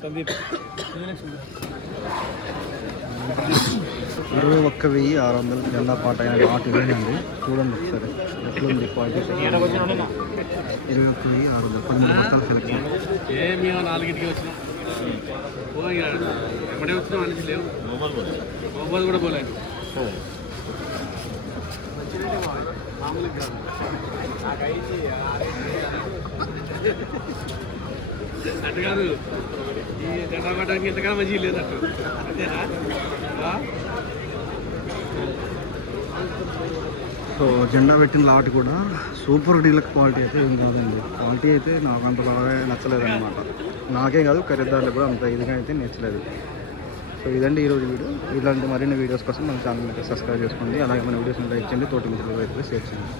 $21,600 జెండా పాట అయిన నాటు ఇవేనండి. చూడండి ఒకసారి ఎట్లుంది క్వాలిటీ. 21,600 13 బస్తాలు సెలెక్షన్. నాలుగింటికి వచ్చినాం ఎప్పుడే వచ్చినాం అనేది లేవు మొబైల్ కూడా పోలేదు. అటు కాదు ఈ జెండా పట్టడానికి ఎంతకన్నా మంచిగా లేదట్టు అంతేనా. సో జెండా పెట్టిన లాట్ కూడా సూపర్ డీలక్ క్వాలిటీ అయితే ఏం కాదండి. క్వాలిటీ అయితే నాకు అంత బాగా నచ్చలేదు అనమాట. నాకే కాదు ఖరీదారులకు కూడా అంత ఇదిగా అయితే నచ్చలేదు. సో ఇదండి ఈరోజు వీడియో. ఇలాంటి మరిన్ని వీడియోస్ కోసం మన ఛానల్ అయితే సబ్స్క్రైబ్ చేసుకోండి. అలాగే మన వీడియోస్ని లైక్ చేయండి, తోటి మిత్రులకు అయితే షేర్ చేయండి.